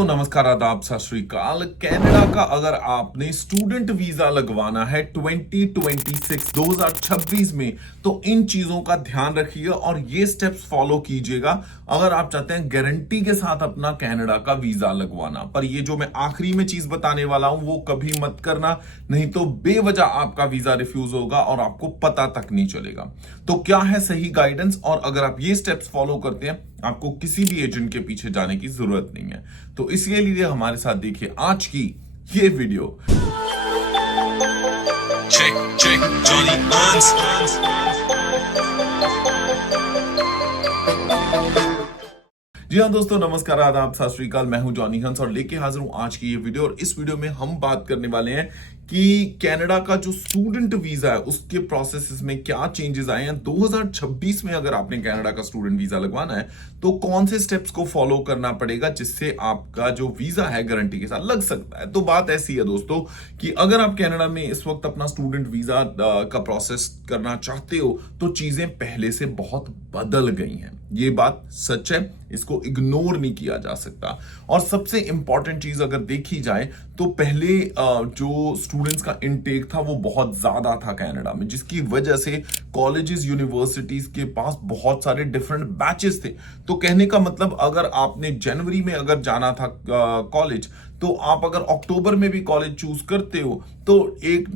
दोस्तों नमस्कार, आदाब, सत श्री अकाल। कनाडा का अगर आपने स्टूडेंट वीजा लगवाना है 2026 में तो इन चीजों का ध्यान रखिए और ये स्टेप्स फॉलो कीजिएगा अगर आप चाहते हैं गारंटी के साथ अपना कनाडा का वीजा लगवाना। पर ये जो मैं आखिरी में चीज बताने वाला हूं वो कभी मत करना, नहीं तो बेवजह आपका वीजा रिफ्यूज होगा और आपको पता तक नहीं चलेगा। तो क्या है सही गाइडेंस, और अगर आप ये स्टेप्स फॉलो करते हैं आपको किसी भी एजेंट के पीछे जाने की जरूरत नहीं है। तो इसके लिए हमारे साथ देखिए आज की ये video. Check, check, Johnny Hans. जी हाँ दोस्तों, नमस्कार, आदाब, सत श्री अकाल। मैं हूं जॉनी हंस और लेके हाजिर हूं आज की ये वीडियो। और इस वीडियो में हम बात करने वाले हैं कि कनाडा का जो स्टूडेंट वीजा है उसके प्रोसेसेस में क्या चेंजेस आए हैं। 2026 में अगर आपने कनाडा का स्टूडेंट वीजा लगवाना है तो कौन से स्टेप्स को फॉलो करना पड़ेगा जिससे आपका जो वीजा है गारंटी के साथ लग सकता है। तो बात ऐसी है दोस्तों कि अगर आप कनाडा में इस वक्त अपना स्टूडेंट वीजा का प्रोसेस करना चाहते हो तो चीजें पहले से बहुत बदल गई हैं। ये बात सच है, इसको इग्नोर नहीं किया जा सकता। और सबसे इंपॉर्टेंट चीज अगर देखी जाए तो पहले जो स्टूडेंट्स का इनटेक था वो बहुत ज्यादा था कनाडा में, जिसकी वजह से कॉलेजेस यूनिवर्सिटीज के पास बहुत सारे डिफरेंट बैचेस थे। तो कहने का मतलब अगर आपने जनवरी में अगर जाना था कॉलेज तो आप अगर अक्टूबर में भी कॉलेज चूज करते हो तो एक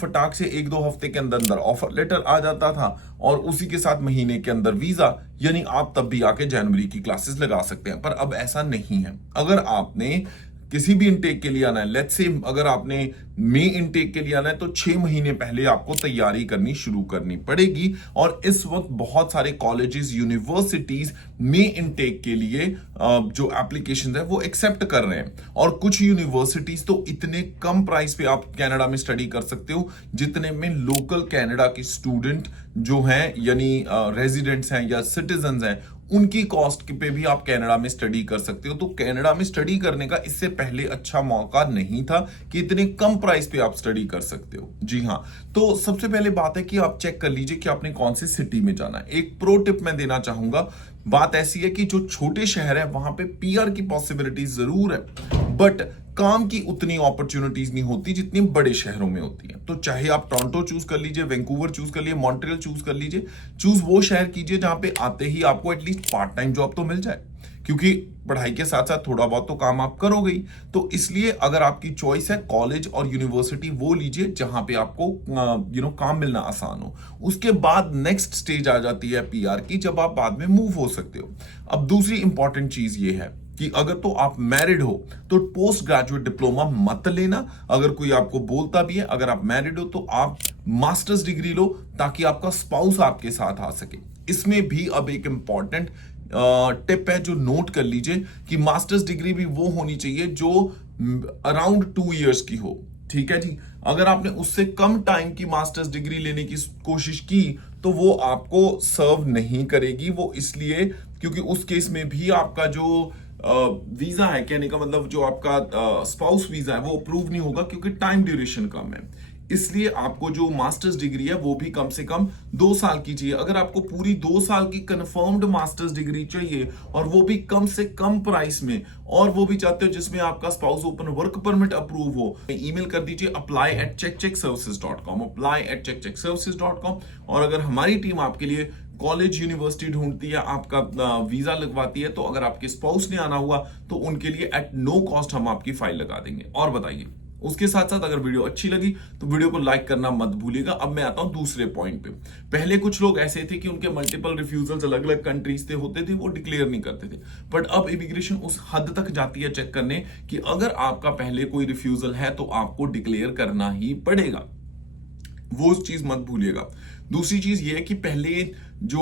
फटाक से 1-2 हफ्ते के अंदर अंदर ऑफर लेटर आ जाता था और उसी के साथ महीने के अंदर वीजा, यानी आप तब भी आके जनवरी की क्लासेस लगा सकते हैं। पर अब ऐसा नहीं है। अगर आपने किसी भी इनटेक के लिए आना है, लेट्स से अगर आपने मई इनटेक के लिए आना है तो 6 महीने पहले आपको तैयारी करनी शुरू करनी पड़ेगी। और इस वक्त बहुत सारे कॉलेजेस यूनिवर्सिटीज मई इनटेक के लिए जो एप्लीकेशन है वो एक्सेप्ट कर रहे हैं। और कुछ यूनिवर्सिटीज तो इतने कम प्राइस पे आप कनाडा में स्टडी कर सकते हो जितने में लोकल कनाडा के स्टूडेंट जो हैं, यानी रेजिडेंट्स हैं या सिटीजन हैं, उनकी कॉस्ट पे भी आप कनाडा में स्टडी कर सकते हो। तो कनाडा में स्टडी करने का इससे पहले अच्छा मौका नहीं था कि इतने कम प्राइस पे आप स्टडी कर सकते हो। जी हाँ, तो सबसे पहले बात है कि आप चेक कर लीजिए कि आपने कौन सी सिटी में जाना है। एक प्रो टिप मैं देना चाहूंगा। बात ऐसी है कि जो छोटे शहर है वहां पे पीआर की पॉसिबिलिटी जरूर है, बट काम की उतनी अपॉर्चुनिटीज नहीं होती जितनी बड़े शहरों में होती है। तो चाहे आप टोरंटो चूज कर लीजिए, वैंकूवर चूज कर लीजिए, मॉन्ट्रियल चूज कर लीजिए, चूज वो शहर कीजिए जहां पे आते ही आपको एटलीस्ट पार्ट टाइम जॉब तो मिल जाए, क्योंकि पढ़ाई के साथ साथ थोड़ा बहुत तो काम आप करोगे ही। तो इसलिए अगर आपकी चॉइस है कॉलेज और यूनिवर्सिटी, वो लीजिए जहां पे आपको काम मिलना आसान हो। उसके बाद नेक्स्ट स्टेज आ जाती है पीआर की, जब आप बाद में मूव हो सकते हो। अब दूसरी इंपॉर्टेंट चीज ये है कि अगर तो आप मैरिड हो तो पोस्ट ग्रेजुएट डिप्लोमा मत लेना। अगर कोई आपको बोलता भी है, अगर आप मैरिड हो तो आप मास्टर्स डिग्री लो ताकि आपका स्पाउस आपके साथ आ सके। इसमें भी अब एक इंपॉर्टेंट टिप है जो नोट कर लीजिए कि मास्टर्स डिग्री भी वो होनी चाहिए जो अराउंड 2 इयर्स की हो। ठीक है जी। अगर आपने उससे कम टाइम की मास्टर्स डिग्री लेने की कोशिश की तो वो आपको सर्व नहीं करेगी। वो इसलिए क्योंकि उस केस में भी आपका जो वीजा है, कहने का मतलब जो आपका स्पाउस वीजा है वो अप्रूव नहीं होगा क्योंकि टाइम ड्यूरेशन कम है। इसलिए आपको जो मास्टर्स डिग्री है वो भी कम से कम 2 साल की चाहिए। अगर आपको पूरी 2 साल की कंफर्म्ड मास्टर्स डिग्री चाहिए और वो भी कम से कम प्राइस में, और वो भी चाहते हो जिसमें आपका spouse open work permit approve हो, ईमेल कर दीजिए apply@checkcheckservices.com, apply@checkcheckservices.com। और अगर हमारी टीम आपके लिए कॉलेज यूनिवर्सिटी ढूंढती है, आपका वीजा लगवाती है, तो अगर आपके स्पाउस ने आना हुआ तो उनके लिए एट नो कॉस्ट हम आपकी फाइल लगा देंगे। और बताइए, उसके साथ साथ अगर वीडियो अच्छी लगी तो वीडियो को लाइक करना मत भूलिएगा। अब मैं आता हूं दूसरे पॉइंट पे। पहले कुछ लोग ऐसे थे कि उनके मल्टीपल रिफ्यूजल्स अलग अलग कंट्रीज से होते थे, वो डिक्लेयर नहीं करते थे। बट अब इमिग्रेशन उस हद तक जाती है चेक करने कि अगर आपका पहले कोई रिफ्यूजल है तो आपको डिक्लेयर करना ही पड़ेगा। वो चीज मत भूलिएगा। दूसरी चीज ये है कि पहले जो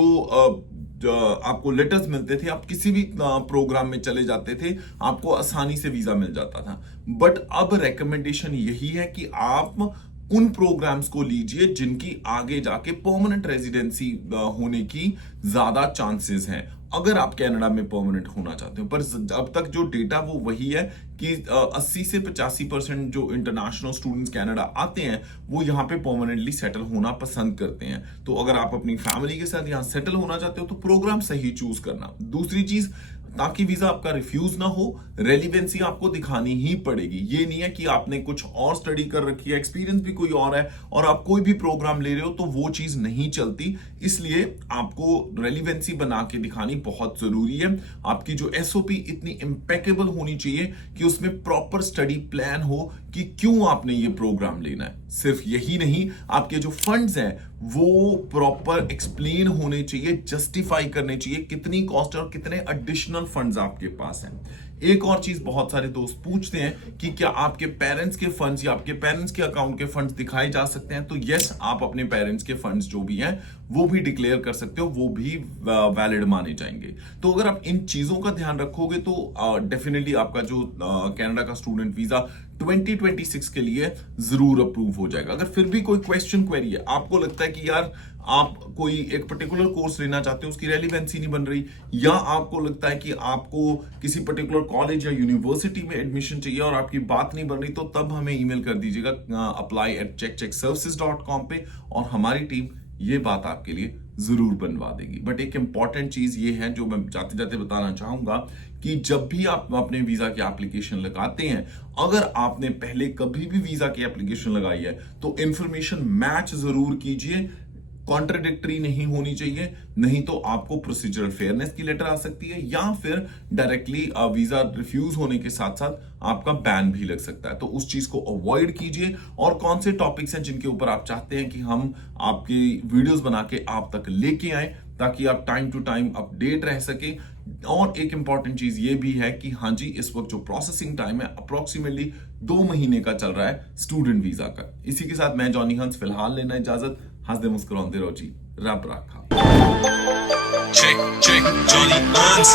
आपको लेटर्स मिलते थे, आप किसी भी प्रोग्राम में चले जाते थे, आपको आसानी से वीजा मिल जाता था। बट अब रेकमेंडेशन यही है कि आप उन प्रोग्राम्स को लीजिए जिनकी आगे जाके परमानेंट रेजिडेंसी होने की ज्यादा चांसेस हैं, अगर आप कनाडा में परमानेंट होना चाहते हो। पर अब तक जो डेटा वो वही है कि 80 से 85% जो इंटरनेशनल स्टूडेंट्स कनाडा आते हैं वो यहाँ पे परमानेंटली सेटल होना पसंद करते हैं। तो अगर आप अपनी फैमिली के साथ यहाँ सेटल होना चाहते हो तो प्रोग्राम सही चूज करना। दूसरी चीज, ताकि वीजा आपका रिफ्यूज ना हो। रेलिवेंसी आपको दिखानी ही पड़ेगी। ये नहीं है कि आपने कुछ और स्टडी कर रखी है, एक्सपीरियंस भी कोई और है और आप कोई भी प्रोग्राम ले रहे हो तो वो चीज नहीं चलती। इसलिए आपको रेलिवेंसी बना के दिखानी बहुत जरूरी है। आपकी जो एसओपी इतनी इंपेकेबल होनी चाहिए कि उसमें प्रॉपर स्टडी प्लान हो कि क्यों आपने ये प्रोग्राम लेना है। सिर्फ यही नहीं, आपके जो फंड्स हैं वो प्रॉपर एक्सप्लेन होने चाहिए, जस्टिफाई करने चाहिए कितनी कॉस्ट और कितने एडिशनल फंड्स आपके पास हैं। एक और चीज बहुत सारे दोस्त पूछते हैं कि क्या आपके पेरेंट्स के फंड्स या आपके पेरेंट्स के अकाउंट के फंड्स दिखाए जा सकते हैं। तो यस, आप अपने पेरेंट्स के फंड्स जो भी हैं वो भी डिक्लेयर कर सकते हो, वो भी वैलिड माने जाएंगे। तो अगर आप इन चीजों का ध्यान रखोगे तो डेफिनेटली आपका जो कनाडा का स्टूडेंट वीजा 2026 के लिए जरूर अप्रूव हो जाएगा। अगर फिर भी कोई क्वेश्चन क्वेरी है, आपको लगता है कि यार आप कोई एक पर्टिकुलर कोर्स लेना चाहते हो, उसकी रेलिवेंसी नहीं बन रही, या आपको लगता है कि आपको किसी पर्टिकुलर कॉलेज या यूनिवर्सिटी में एडमिशन चाहिए और आपकी बात नहीं बन रही, तो तब हमें ईमेल कर दीजिएगा apply@checkcheckservices.com पे और हमारी टीम ये बात आपके लिए जरूर बनवा देगी। बट एक इंपॉर्टेंट चीज ये है जो मैं जाते जाते बताना चाहूंगा कि जब भी आप अपने वीजा की एप्लीकेशन लगाते हैं, अगर आपने पहले कभी भी वीजा की एप्लीकेशन लगाई है तो इंफॉर्मेशन मैच जरूर कीजिए, कॉन्ट्रडिक्टरी नहीं होनी चाहिए, नहीं तो आपको प्रोसीजरल फेयरनेस की लेटर आ सकती है या फिर डायरेक्टली वीजा रिफ्यूज होने के साथ साथ आपका बैन भी लग सकता है। तो उस चीज को अवॉइड कीजिए। और कौन से टॉपिक्स हैं जिनके ऊपर आप चाहते हैं कि हम आपकी वीडियोस बना के आप तक लेके आए ताकि आप टाइम टू टाइम अपडेट रह सके। और एक इंपॉर्टेंट चीज ये भी है कि हाँ जी, इस वक्त जो प्रोसेसिंग टाइम है अप्रोक्सीमेटली 2 महीने का चल रहा है स्टूडेंट वीजा का। इसी के साथ मैं जॉनी हंस फिलहाल लेना इजाजत। हंसदे मुस्कुराते रहो जी, रब रखा। Check, check, Johnny Hans.